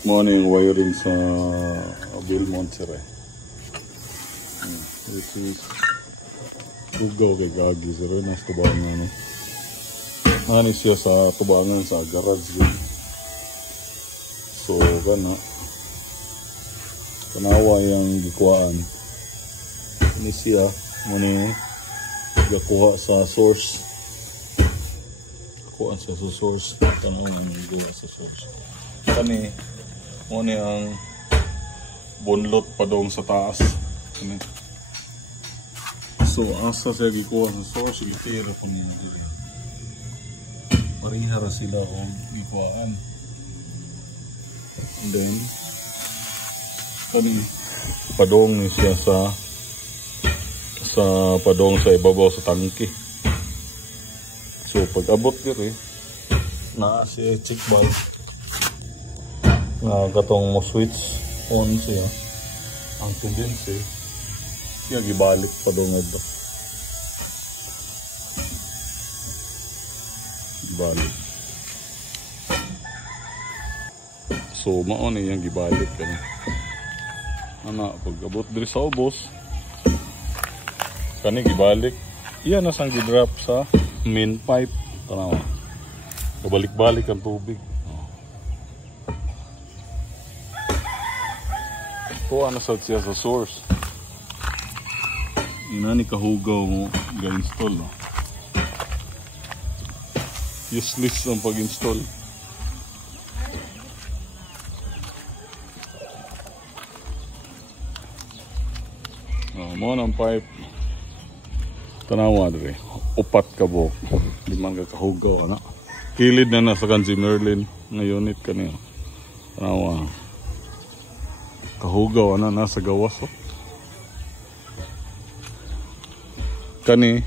Morning wiring sa Belmont sir eh. This is tugaw kay Gagi sir eh. Nas tubangan eh. Ano siya sa tubangan sa garage din. So kanawa yung gikuhaan. Ini siya muna gakuha sa source. Kuha sa source. Kanawa yung gawa sa source. Kani muna ang bunlot pa doon sa taas. So asa siya gikuha sa source, itira po niya nila. Parihara sila kung gikuhaan. And then kani padong ni siya sa padong sa ibabaw sa tangke. So pag abot diri na si check valve na katong mo switch on siya ang tendency siya gibalik pa doon ito gibalik. So maon yung gibalik ana pag abot diri sa ubos kani gibalik iyan na sang gidrop sa main pipe tanawa babalik-balik ang tubig. Kuha na sa siya sa source. Inani kahugaw mo ga-install. No? Useless ang pag-install. Mo ng pipe. Tanawa dre. Upat ka buok. Liman ka kahugaw. Ano? Kilid na sa kan si Merlin. Nga unit kanina. Tanawa. Kahugaw na nasa gawas oh. Kani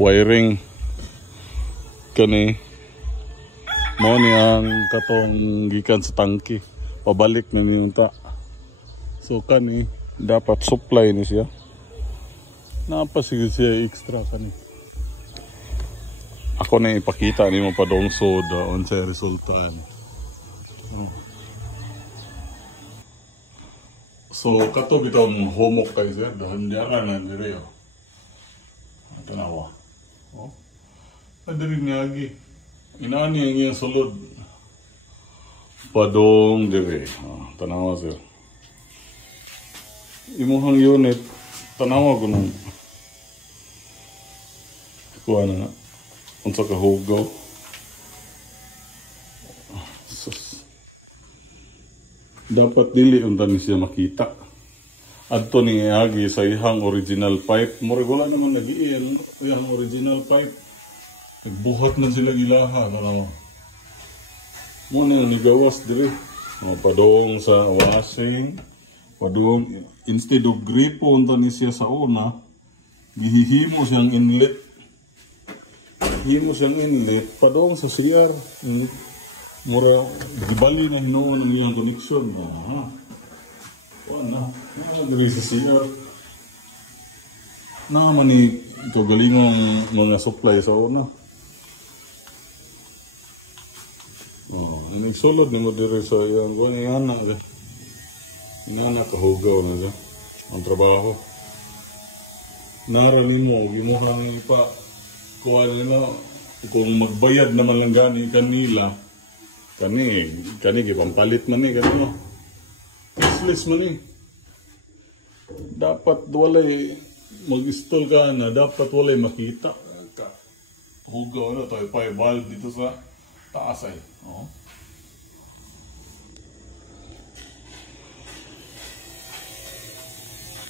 wiring kani mo ni ang katong gikan sa tangke pabalik na niyong ta. So kani dapat supply ni siya napasigid siya extra kani. Ako na ipakita ni mo pa dong soda on sa resulta So kato bitong homok kayo siya dahil niyara na dire ito na wa padiri niyagi inani ang iyang sulod padong dire tanawa sir imuhang unit tanawa ko nung kuha na unsa kahugaw dapat dili unta ni siya makita. Adto ni agi sa ihang original pipe. Murag wala naman nag-iyan. Ihang original pipe. Nagbuhat na sila gilaha. Muna yung nigawas diri. Padong sa washing. Padong, instead of gripo unta ni siya sa una, gihihimo siyang inlet. Gihimo siyang inlet. Padong sa CR. Mura gibali na hinuon ang ilang connection. Wala diri sa CR. Naman ni ito galingong mga supply sa una. Nagsulod ni mo diri sa iyang inanak kahugaw na siya ang trabaho. Nara ni mo gimuhang pa kuha nila kung magbayad naman lang gani kanila kani gipampalit man ni kanino useless man ni dapat walay mag-install ka na dapat walay makita hugaw na tayo pa valve dito sa taas ay